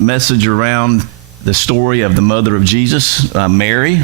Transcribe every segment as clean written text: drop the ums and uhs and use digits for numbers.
message around the story of the mother of Jesus, Mary,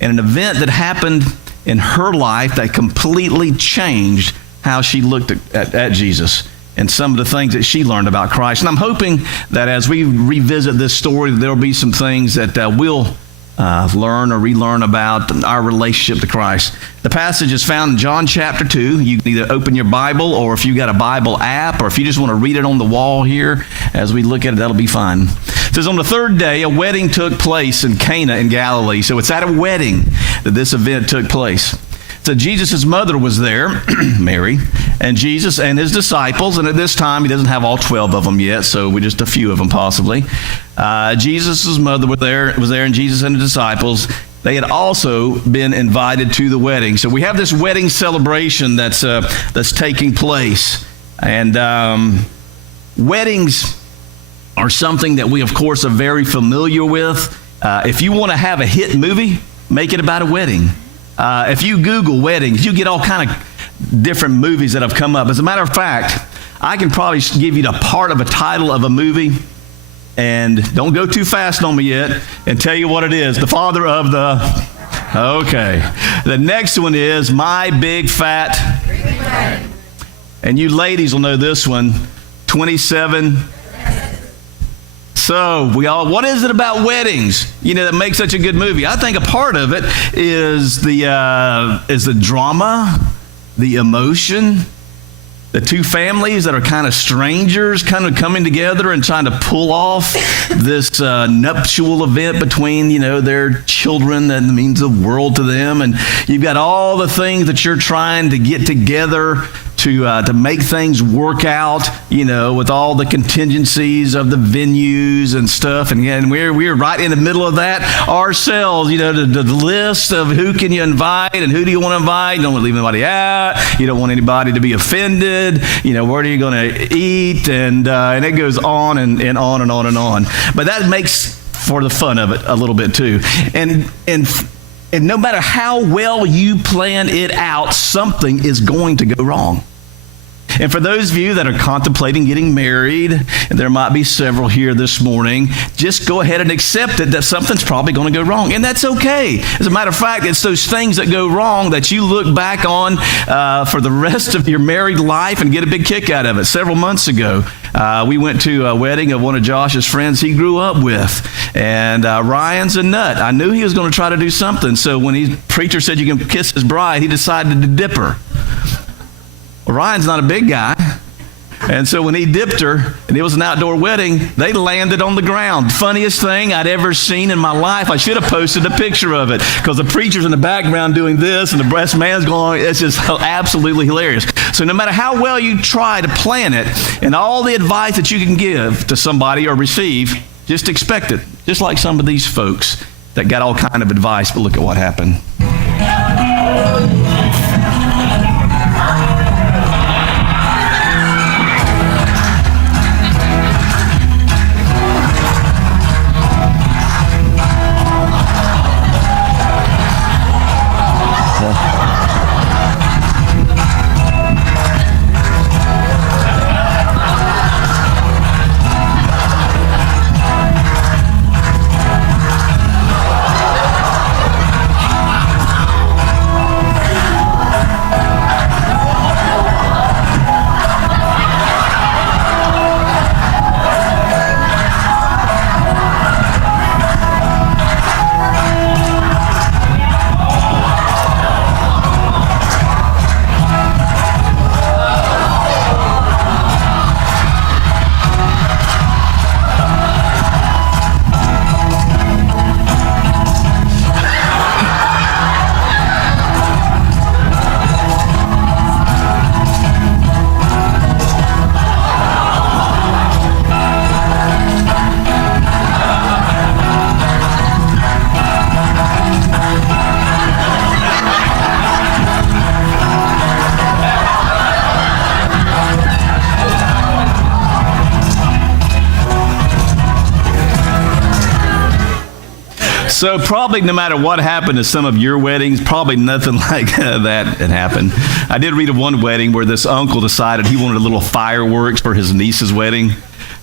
and an event that happened in her life that completely changed how she looked at Jesus and some of the things that she learned about Christ. And I'm hoping that as we revisit this story, there'll be some things that we'll learn or relearn about our relationship to Christ. The passage is found in John chapter 2. You can either open your Bible, or if you got a Bible app, or if you just want to read it on the wall here as we look at it, that'll be fine. It says, on the third day, a wedding took place in Cana in Galilee. So it's at a wedding that this event took place. So Jesus' mother was there, Mary, and Jesus and his disciples, and at this time, he doesn't have all 12 of them yet, so we're just a few of them possibly. Jesus' mother was there, and Jesus and the disciples, they had also been invited to the wedding. So we have this wedding celebration that's taking place. And weddings are something that we, of course, are very familiar with. If you want to have a hit movie, make it about a wedding. If you Google weddings, you get all kind of different movies that have come up. As a matter of fact, I can probably give you the part of a title of a movie, and don't go too fast on me yet, and tell you what it is. The father of the... Okay. The next one is My Big Fat... And you ladies will know this one, 27... So, what is it about weddings, that makes such a good movie? I think a part of it is the drama, the emotion, the two families that are kind of strangers kind of coming together and trying to pull off this nuptial event between, their children that means the world to them. And you've got all the things that you're trying to get together to make things work out, with all the contingencies of the venues and stuff. And we're right in the middle of that ourselves, the list of who can you invite and who do you want to invite. You don't want to leave anybody out. You don't want anybody to be offended. Where are you going to eat? And it goes on and on and on and on. But that makes for the fun of it a little bit too. And no matter how well you plan it out, something is going to go wrong. And for those of you that are contemplating getting married, and there might be several here this morning, just go ahead and accept it that something's probably going to go wrong. And that's okay. As a matter of fact, it's those things that go wrong that you look back on for the rest of your married life and get a big kick out of it. Several months ago, we went to a wedding of one of Josh's friends he grew up with. And Ryan's a nut. I knew he was going to try to do something. So when the preacher said you can kiss his bride, he decided to dip her. Well, Ryan's not a big guy. And so when he dipped her, and it was an outdoor wedding, they landed on the ground. Funniest thing I'd ever seen in my life. I should have posted a picture of it, because the preacher's in the background doing this, and the breast man's going, it's just absolutely hilarious. So no matter how well you try to plan it, and all the advice that you can give to somebody or receive, just expect it. Just like some of these folks that got all kind of advice, but look at what happened. So probably no matter what happened to some of your weddings, probably nothing like that had happened. I did read of one wedding where this uncle decided he wanted a little fireworks for his niece's wedding.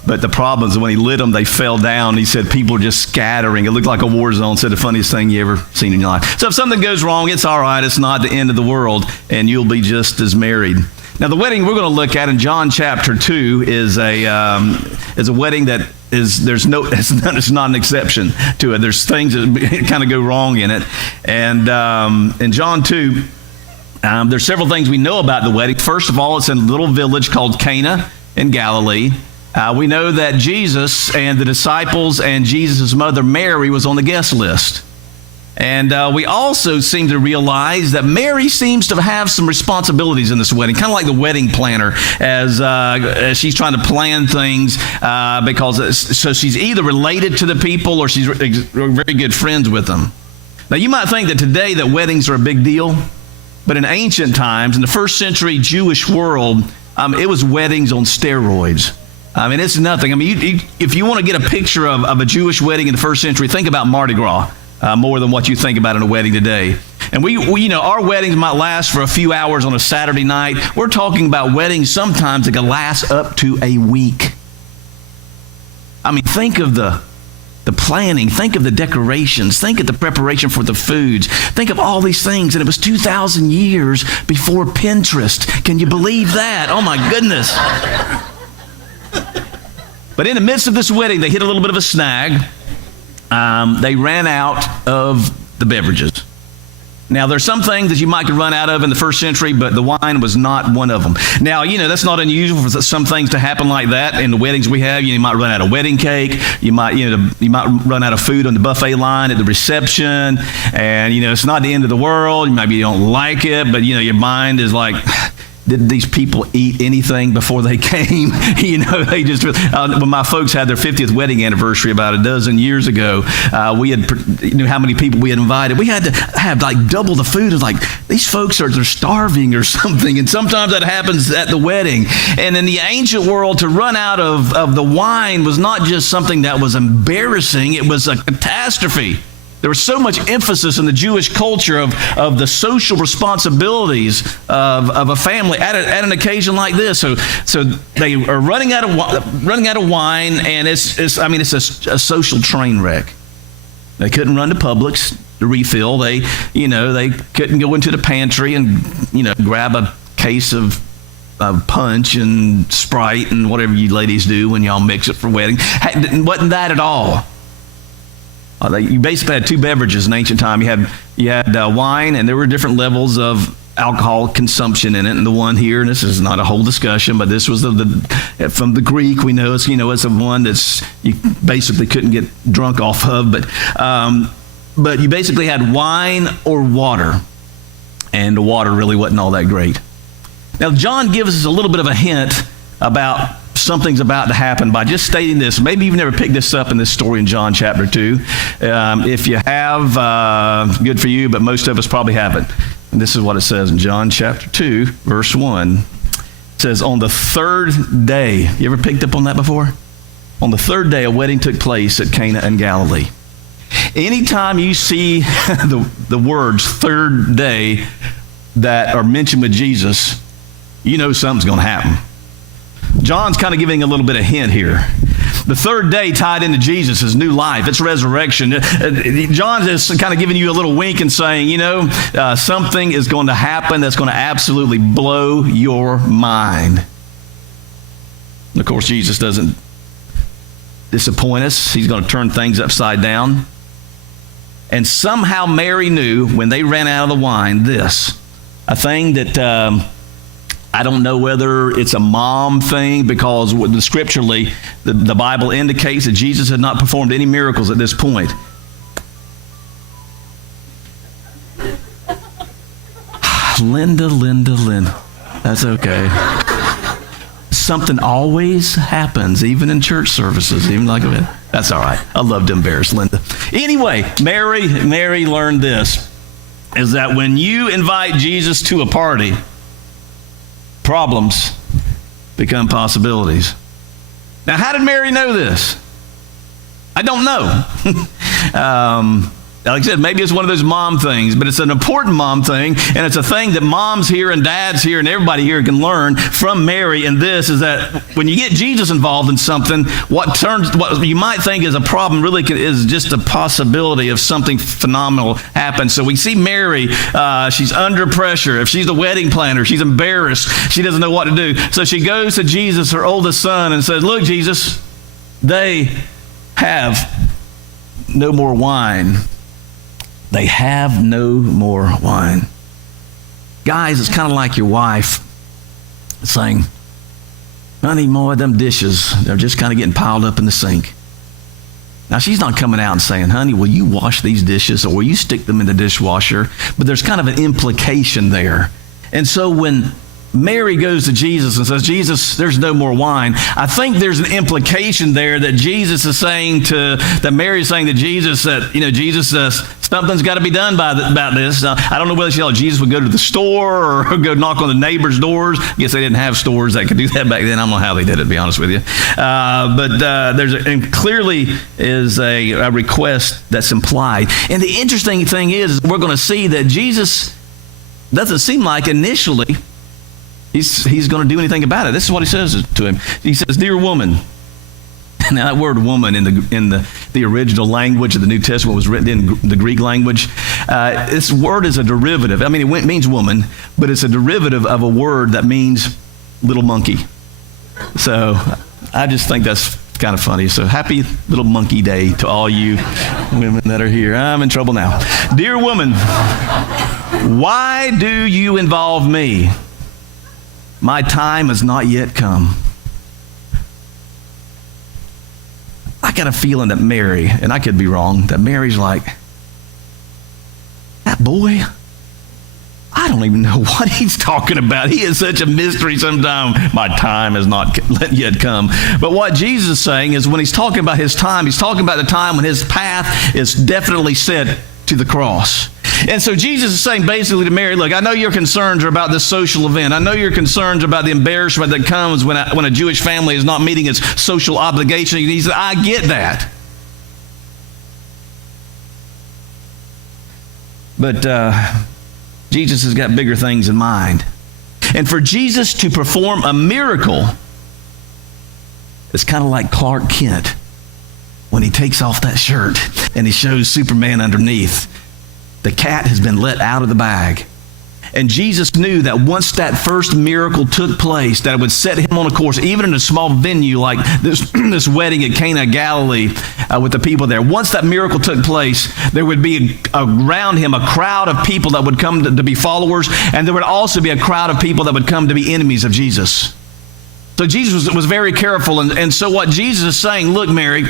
But the problem is when he lit them, they fell down. He said people were just scattering. It looked like a war zone. Said the funniest thing you ever seen in your life. So if something goes wrong, it's all right. It's not the end of the world, and you'll be just as married. Now, the wedding we're going to look at in John chapter 2 is a wedding that it's not an exception to it. There's things that kind of go wrong in it. And in John 2, there's several things we know about the wedding. First of all, it's in a little village called Cana in Galilee. We know that Jesus and the disciples and Jesus' mother Mary was on the guest list. And we also seem to realize that Mary seems to have some responsibilities in this wedding, kind of like the wedding planner, as she's trying to plan things, so she's either related to the people or she's very good friends with them. Now, you might think that today that weddings are a big deal, but in ancient times, in the first century Jewish world, it was weddings on steroids. I mean, it's nothing. I mean, if you want to get a picture of a Jewish wedding in the first century, think about Mardi Gras. More than what you think about in a wedding today. And we our weddings might last for a few hours on a Saturday night. We're talking about weddings sometimes that can last up to a week. I mean, think of the planning, think of the decorations, think of the preparation for the foods, think of all these things. And it was 2,000 years before Pinterest. Can you believe that? Oh my goodness. But in the midst of this wedding, they hit a little bit of a snag. They ran out of the beverages. Now, there's some things that you might run out of in the first century, but the wine was not one of them. Now, that's not unusual for some things to happen like that in the weddings we have. You might run out of wedding cake. You might run out of food on the buffet line at the reception. And, it's not the end of the world. Maybe you don't like it, but, your mind is like, did these people eat anything before they came? They just, when my folks had their 50th wedding anniversary about a dozen years ago, we had, how many people we had invited. We had to have like double the food. It's like, these folks they're starving or something. And sometimes that happens at the wedding. And in the ancient world, to run out of the wine was not just something that was embarrassing. It was a catastrophe. There was so much emphasis in the Jewish culture of the social responsibilities of a family at an occasion like this. So they are running out of wine, and it's a social train wreck. They couldn't run to Publix to refill. They couldn't go into the pantry and grab a case of punch and Sprite and whatever you ladies do when y'all mix it for weddings. Wasn't that at all. You basically had two beverages in ancient time. You had wine, and there were different levels of alcohol consumption in it. And the one here, and this is not a whole discussion, but this was from the Greek. We know it's the one that's you basically couldn't get drunk off of. But you basically had wine or water, and the water really wasn't all that great. Now John gives us a little bit of a hint about something's about to happen by just stating this. Maybe you've never picked this up in this story in John chapter 2. If you have, good for you, but most of us probably haven't. And this is what it says in John chapter 2, verse 1. It says, on the third day, you ever picked up on that before? On the third day, a wedding took place at Cana in Galilee. Anytime you see the words third day that are mentioned with Jesus, something's going to happen. John's kind of giving a little bit of hint here. The third day tied into Jesus' new life. It's resurrection. John is kind of giving you a little wink and saying, something is going to happen that's going to absolutely blow your mind. And of course, Jesus doesn't disappoint us. He's going to turn things upside down. And somehow Mary knew when they ran out of the wine a thing that... I don't know whether it's a mom thing, because scripturally, the Bible indicates that Jesus had not performed any miracles at this point. Linda. That's okay. Something always happens, even in church services, that's all right. I love to embarrass Linda. Anyway, Mary learned this, is that when you invite Jesus to a party, problems become possibilities. Now, how did Mary know this? I don't know. Like I said, maybe it's one of those mom things, but it's an important mom thing, and it's a thing that moms here and dads here and everybody here can learn from Mary. And this is that when you get Jesus involved in something, what you might think is a problem really is just a possibility of something phenomenal happen. So we see Mary, she's under pressure. If she's the wedding planner, she's embarrassed. She doesn't know what to do. So she goes to Jesus, her oldest son, and says, "Look, Jesus, they have no more wine." They have no more wine. Guys, it's kind of like your wife saying, "Honey, more of them dishes, they're just kind of getting piled up in the sink." Now, she's not coming out and saying, "Honey, will you wash these dishes or will you stick them in the dishwasher?" But there's kind of an implication there. And so when Mary goes to Jesus and says, "Jesus, there's no more wine," I think there's an implication there that Mary is saying to Jesus that, Jesus, something's got to be done about this. I don't know whether Jesus would go to the store or go knock on the neighbors' doors. I guess they didn't have stores that could do that back then. I don't know how they did it, to be honest with you. But clearly is a request that's implied. And the interesting thing is, we're going to see that Jesus doesn't seem like initially He's going to do anything about it. This is what he says to him. He says, "Dear woman." Now that word "woman" in the original language of the New Testament was written in the Greek language. This word is a derivative. I mean, it means woman, but it's a derivative of a word that means little monkey. So I just think that's kind of funny. So happy Little Monkey Day to all you women that are here. I'm in trouble now. "Dear woman, why do you involve me? My time has not yet come." I got a feeling that Mary, and I could be wrong, that Mary's like, "That boy, I don't even know what he's talking about. He is such a mystery sometimes. My time has not yet come." But what Jesus is saying is, when he's talking about his time, he's talking about the time when his path is definitely set to the cross. And so Jesus is saying basically to Mary, "Look, I know your concerns are about this social event. I know your concerns about the embarrassment that comes when a Jewish family is not meeting its social obligation." He said, "I get that. But Jesus has got bigger things in mind." And for Jesus to perform a miracle, it's kind of like Clark Kent when he takes off that shirt and he shows Superman underneath. The cat has been let out of the bag. And Jesus knew that once that first miracle took place, that it would set him on a course, even in a small venue like this wedding at Cana of Galilee with the people there. Once that miracle took place, there would be around him a crowd of people that would come to be followers, and there would also be a crowd of people that would come to be enemies of Jesus. So Jesus was very careful. And so what Jesus is saying, "Look, Mary,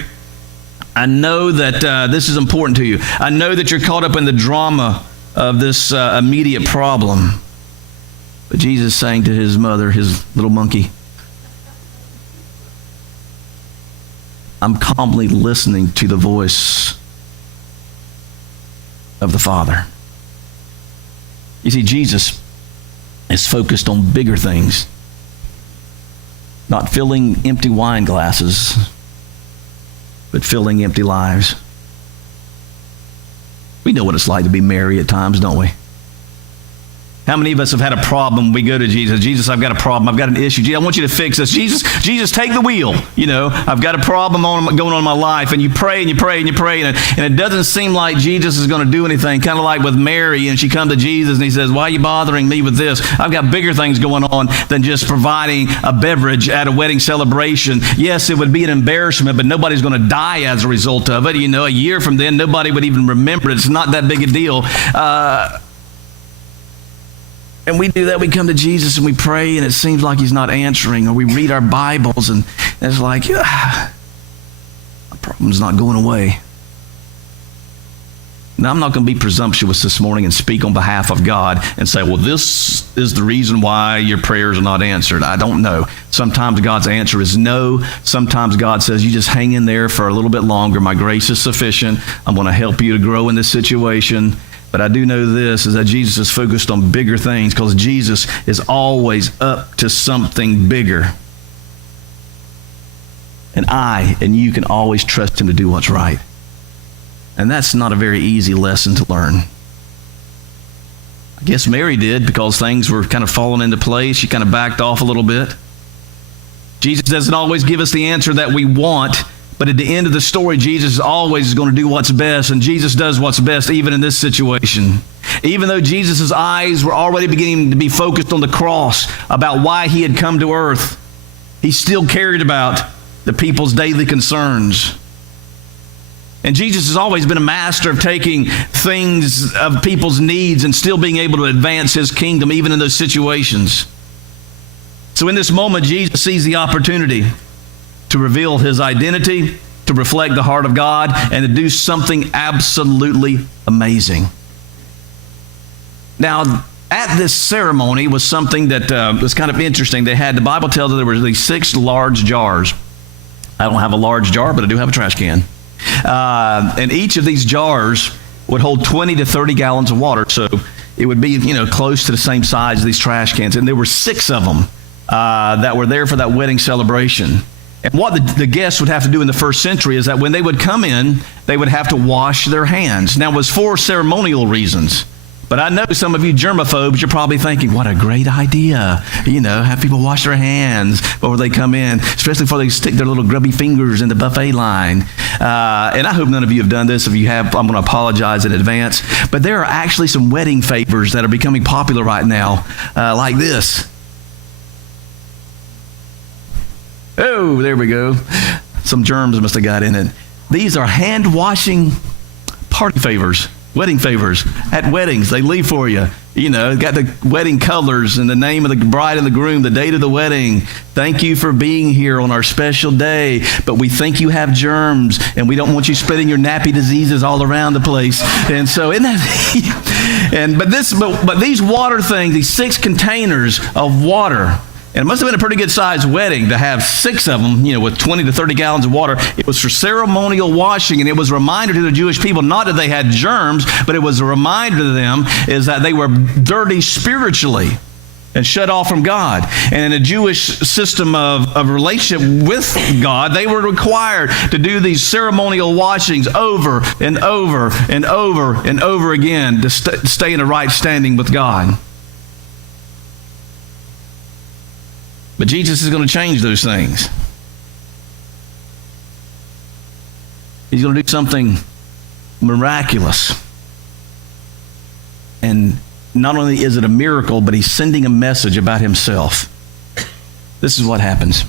I know that this is important to you. I know that you're caught up in the drama of this immediate problem." But Jesus is saying to his mother, his little monkey, "I'm calmly listening to the voice of the Father." You see, Jesus is focused on bigger things, not filling empty wine glasses, but filling empty lives. We know what it's like to be Mary at times, don't we? How many of us have had a problem? We go to Jesus. "Jesus, I've got a problem. I've got an issue. Jesus, I want you to fix this. Jesus, take the wheel. I've got a problem going on in my life." And you pray and you pray and you pray, and it doesn't seem like Jesus is going to do anything. Kind of like with Mary, and she comes to Jesus and he says, "Why are you bothering me with this? I've got bigger things going on than just providing a beverage at a wedding celebration. Yes, it would be an embarrassment, but nobody's going to die as a result of it. A year from then, nobody would even remember it. It's not that big a deal." And we do that. We come to Jesus and we pray, and it seems like he's not answering. Or we read our Bibles, and it's like, my problem's not going away. Now, I'm not going to be presumptuous this morning and speak on behalf of God and say, "Well, this is the reason why your prayers are not answered." I don't know. Sometimes God's answer is no. Sometimes God says, "You just hang in there for a little bit longer. My grace is sufficient. I'm going to help you to grow in this situation." But I do know this, is that Jesus is focused on bigger things, because Jesus is always up to something bigger. And I and you can always trust him to do what's right. And that's not a very easy lesson to learn. I guess Mary did, because things were kind of falling into place. She kind of backed off a little bit. Jesus doesn't always give us the answer that we want, but at the end of the story, Jesus is always going to do what's best, and Jesus does what's best even in this situation. Even though Jesus' eyes were already beginning to be focused on the cross, about why he had come to earth, he still cared about the people's daily concerns. And Jesus has always been a master of taking things of people's needs and still being able to advance his kingdom even in those situations. So in this moment, Jesus sees the opportunity to reveal his identity, to reflect the heart of God, and to do something absolutely amazing. Now, at this ceremony was something that was kind of interesting. The Bible tells us there were these 6 large jars. I don't have a large jar, but I do have a trash can. And each of these jars would hold 20 to 30 gallons of water. So it would be, close to the same size as these trash cans. And there were 6 of them that were there for that wedding celebration. And what the guests would have to do in the first century is that when they would come in, they would have to wash their hands. Now, it was for ceremonial reasons. But I know some of you germaphobes, you're probably thinking, what a great idea. Have people wash their hands before they come in, especially before they stick their little grubby fingers in the buffet line. And I hope none of you have done this. If you have, I'm going to apologize in advance. But there are actually some wedding favors that are becoming popular right now, like this. Oh, there we go. Some germs must have got in it. These are hand-washing party favors. Wedding favors. At weddings, they leave for you. Got the wedding colors and the name of the bride and the groom, the date of the wedding. Thank you for being here on our special day, but we think you have germs, and we don't want you spreading your nappy diseases all around the place. And so, isn't that? But these water things, these 6 containers of water. And it must have been a pretty good sized wedding to have 6 of them, with 20 to 30 gallons of water. It was for ceremonial washing, and it was a reminder to the Jewish people, not that they had germs, but it was a reminder to them is that they were dirty spiritually and shut off from God. And in a Jewish system of relationship with God, they were required to do these ceremonial washings over and over and over and over again to stay in a right standing with God. But Jesus is going to change those things. He's going to do something miraculous. And not only is it a miracle, but he's sending a message about himself. This is what happens.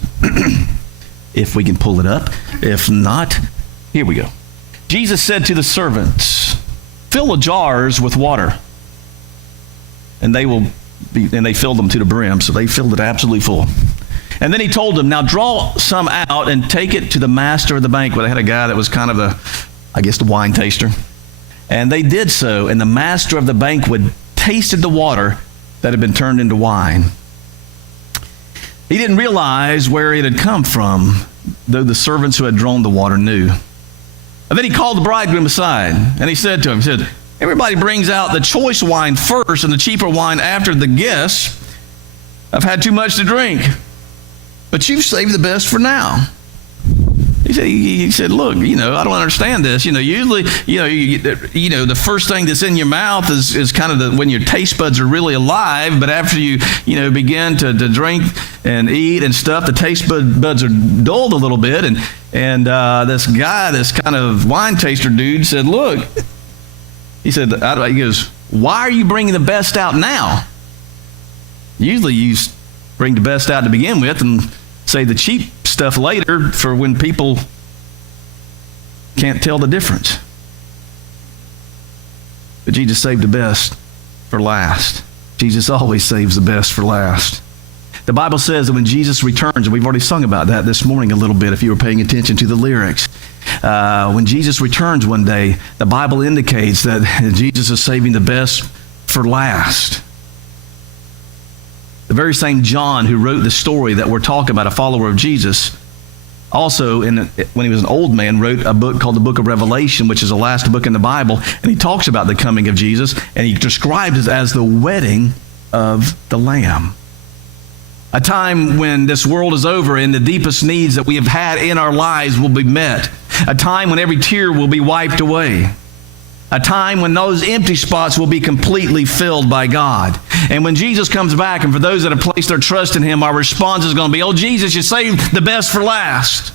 If we can pull it up. If not, here we go. Jesus said to the servants, "Fill the jars with water." And they filled them to the brim, so they filled it absolutely full. And then he told them, "Now draw some out and take it to the master of the banquet." They had a guy that was kind of the wine taster. And they did so, and the master of the banquet tasted the water that had been turned into wine. He didn't realize where it had come from, though the servants who had drawn the water knew. And then he called the bridegroom aside, and he said to him, "Everybody brings out the choice wine first and the cheaper wine after the guests have had too much to drink. But you've saved the best for now." He said, "Look, I don't understand this. Usually, the first thing that's in your mouth is kind of when your taste buds are really alive. But after you begin to drink and eat and stuff, the taste buds are dulled a little bit." And this guy, this kind of wine taster dude, said, "Look," he goes, "Why are you bringing the best out now? Usually you bring the best out to begin with and say the cheap stuff later for when people can't tell the difference." But Jesus saved the best for last. Jesus always saves the best for last. The Bible says that when Jesus returns, and we've already sung about that this morning a little bit if you were paying attention to the lyrics. When Jesus returns one day, the Bible indicates that Jesus is saving the best for last. The very same John who wrote the story that we're talking about, a follower of Jesus, also when he was an old man, wrote a book called the Book of Revelation, which is the last book in the Bible, and he talks about the coming of Jesus, and he describes it as the wedding of the Lamb. A time when this world is over and the deepest needs that we have had in our lives will be met. A time when every tear will be wiped away. A time when those empty spots will be completely filled by God. And when Jesus comes back, and for those that have placed their trust in Him, our response is going to be, oh, Jesus, you saved the best for last.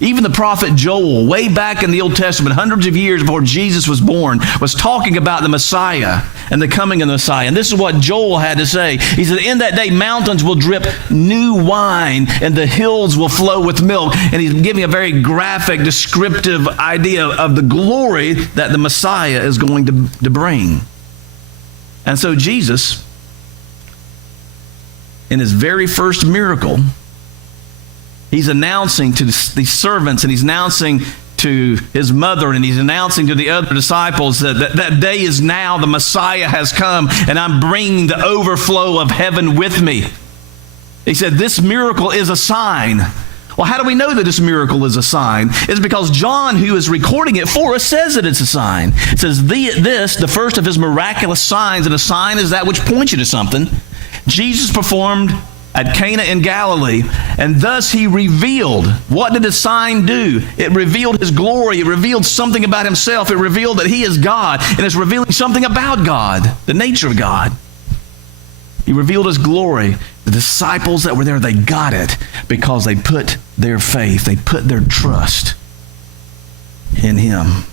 Even the prophet Joel, way back in the Old Testament, hundreds of years before Jesus was born, was talking about the Messiah and the coming of the Messiah. And this is what Joel had to say. He said, in that day, mountains will drip new wine and the hills will flow with milk. And he's giving a very graphic, descriptive idea of the glory that the Messiah is going to bring. And so Jesus, in his very first miracle, he's announcing to these servants, and he's announcing to his mother, and he's announcing to the other disciples that day is now, the Messiah has come, and I'm bringing the overflow of heaven with me. He said, this miracle is a sign. Well, how do we know that this miracle is a sign? It's because John, who is recording it for us, says that it's a sign. It says, the first of his miraculous signs, and a sign is that which points you to something. Jesus performed at Cana in Galilee, and thus he revealed. What did the sign do? It revealed his glory. It revealed something about himself. It revealed that he is God, and it's revealing something about God, the nature of God. He revealed his glory. The disciples that were there, they got it because they put their faith, they put their trust in him.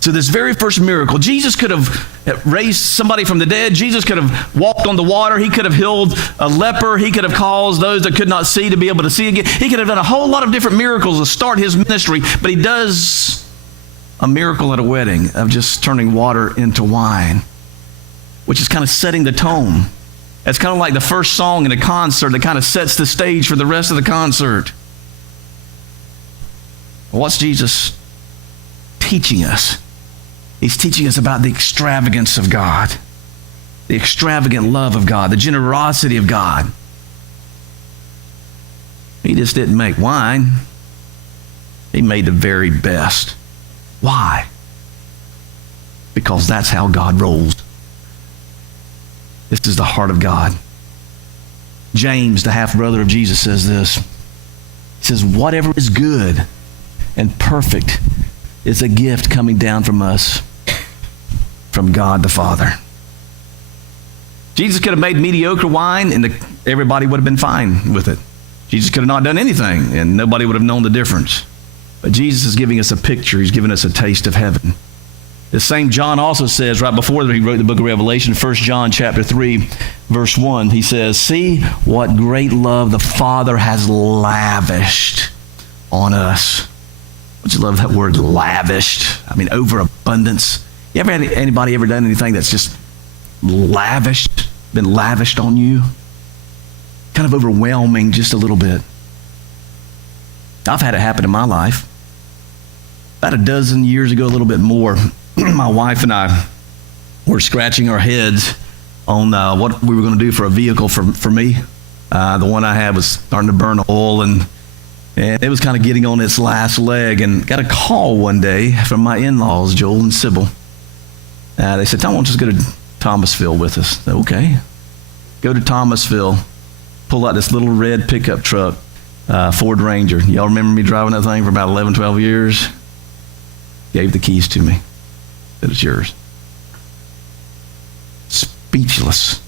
So this very first miracle, Jesus could have raised somebody from the dead. Jesus could have walked on the water. He could have healed a leper. He could have caused those that could not see to be able to see again. He could have done a whole lot of different miracles to start his ministry, but he does a miracle at a wedding of just turning water into wine, which is kind of setting the tone. It's kind of like the first song in a concert that kind of sets the stage for the rest of the concert. What's Jesus teaching us? He's teaching us about the extravagance of God, the extravagant love of God, the generosity of God. He just didn't make wine. He made the very best. Why? Because that's how God rolls. This is the heart of God. James, the half-brother of Jesus, says this. He says, whatever is good and perfect is a gift coming down from us, from God the Father. Jesus could have made mediocre wine and everybody would have been fine with it. Jesus could have not done anything and nobody would have known the difference. But Jesus is giving us a picture. He's giving us a taste of heaven. The same John also says, right before he wrote the book of Revelation, 1 John chapter 3, verse 1, he says, see what great love the Father has lavished on us. Don't you love that word, lavished? I mean, overabundance. You ever had anybody ever done anything that's just lavished, been lavished on you? Kind of overwhelming just a little bit. I've had it happen in my life. About a dozen years ago, a little bit more, my wife and I were scratching our heads on what we were going to do for a vehicle for me. The one I had was starting to burn oil, and it was kind of getting on its last leg, and got a call one day from my in-laws, Joel and Sybil. They said, Tom, why don't you just go to Thomasville with us? I said, okay. Go to Thomasville, pull out this little red pickup truck, Ford Ranger. Y'all remember me driving that thing for about 11, 12 years? Gave the keys to me. Said, it's yours. Speechless.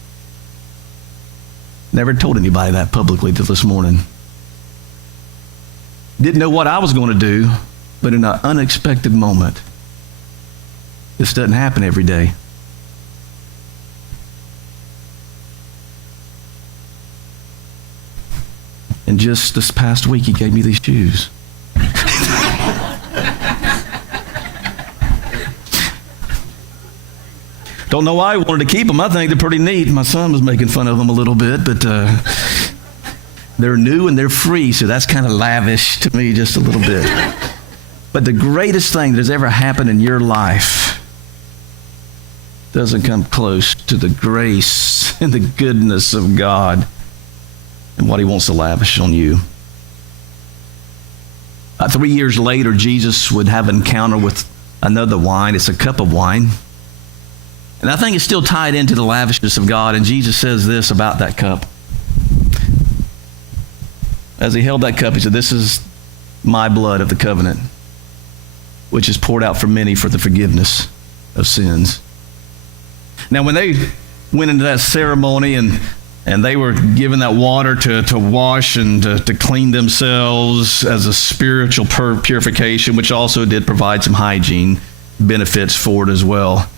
Never told anybody that publicly till this morning. Didn't know what I was going to do, but in an unexpected moment. This doesn't happen every day. And just this past week, he gave me these shoes. Don't know why I wanted to keep them. I think they're pretty neat. My son was making fun of them a little bit, but they're new and they're free, so that's kind of lavish to me just a little bit. But the greatest thing that has ever happened in your life doesn't come close to the grace and the goodness of God and what he wants to lavish on you. 3 years later, Jesus would have an encounter with another wine. It's a cup of wine. And I think it's still tied into the lavishness of God. And Jesus says this about that cup. As he held that cup, he said, this is my blood of the covenant, which is poured out for many for the forgiveness of sins. Now, when they went into that ceremony and they were given that water to wash and to clean themselves as a spiritual purification, which also did provide some hygiene benefits for it as well.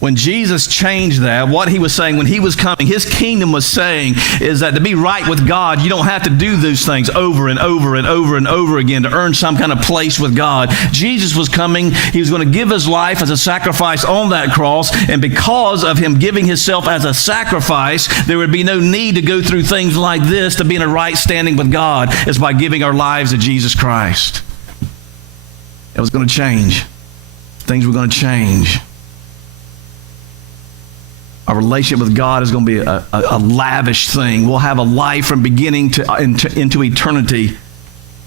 When Jesus changed that, what he was saying when he was coming, his kingdom was saying is that to be right with God, you don't have to do those things over and over and over and over again to earn some kind of place with God. Jesus was coming. He was going to give his life as a sacrifice on that cross. And because of him giving himself as a sacrifice, there would be no need to go through things like this to be in a right standing with God. It's by giving our lives to Jesus Christ. It was going to change. Things were going to change. Our relationship with God is going to be a lavish thing. We'll have a life from beginning to into eternity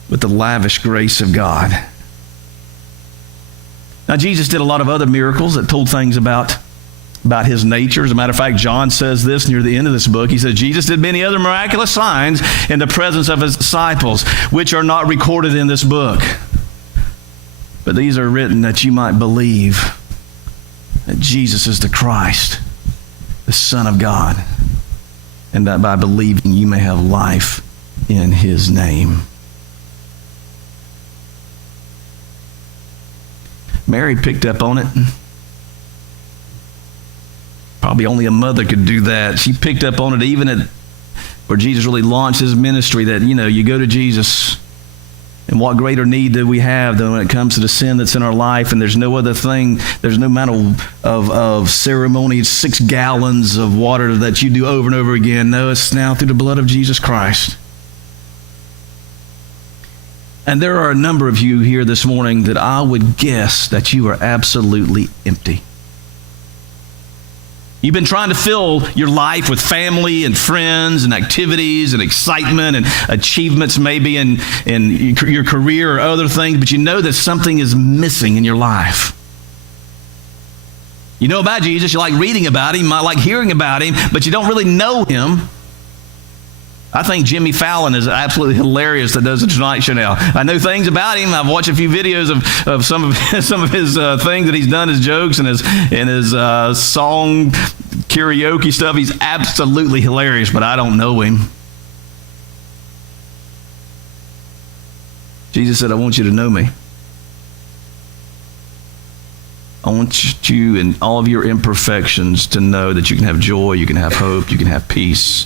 with the lavish grace of God. Now, Jesus did a lot of other miracles that told things about his nature. As a matter of fact, John says this near the end of this book. He says, Jesus did many other miraculous signs in the presence of his disciples, which are not recorded in this book. But these are written that you might believe that Jesus is the Christ, the Son of God, and that by believing you may have life in his name. Mary picked up on it. Probably only a mother could do that. She picked up on it even at where Jesus really launched his ministry, that, you go to Jesus. And what greater need do we have than when it comes to the sin that's in our life? And there's no other thing. There's no amount of ceremony, 6 gallons of water that you do over and over again. No, it's now through the blood of Jesus Christ. And there are a number of you here this morning that I would guess that you are absolutely empty. You've been trying to fill your life with family and friends and activities and excitement and achievements maybe in your career or other things, but you know that something is missing in your life. You know about Jesus, you like reading about him, you might like hearing about him, but you don't really know him. I think Jimmy Fallon is absolutely hilarious that does the Tonight Show now. I know things about him. I've watched a few videos of some of his things that he's done, his jokes and his song karaoke stuff. He's absolutely hilarious, but I don't know him. Jesus said, I want you to know me. I want you in all of your imperfections to know that you can have joy, you can have hope, you can have peace.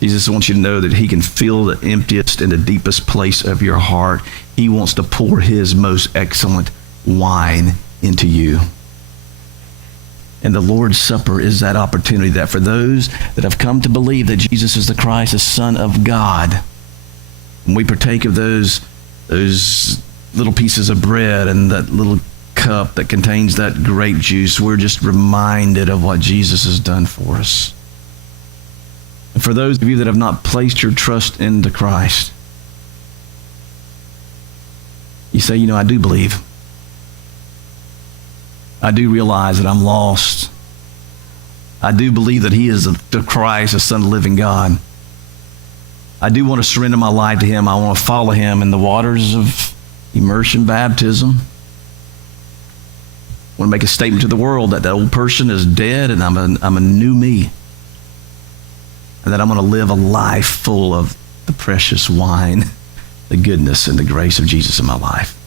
Jesus wants you to know that he can fill the emptiest and the deepest place of your heart. He wants to pour his most excellent wine into you. And the Lord's Supper is that opportunity that for those that have come to believe that Jesus is the Christ, the Son of God, when we partake of those little pieces of bread and that little cup that contains that grape juice, we're just reminded of what Jesus has done for us. And for those of you that have not placed your trust into Christ, you say, I do believe. I do realize that I'm lost. I do believe that he is the Christ, the Son of the living God. I do want to surrender my life to him. I want to follow him in the waters of immersion baptism. I want to make a statement to the world that old person is dead and I'm a new me. And that I'm going to live a life full of the precious wine, the goodness and the grace of Jesus in my life.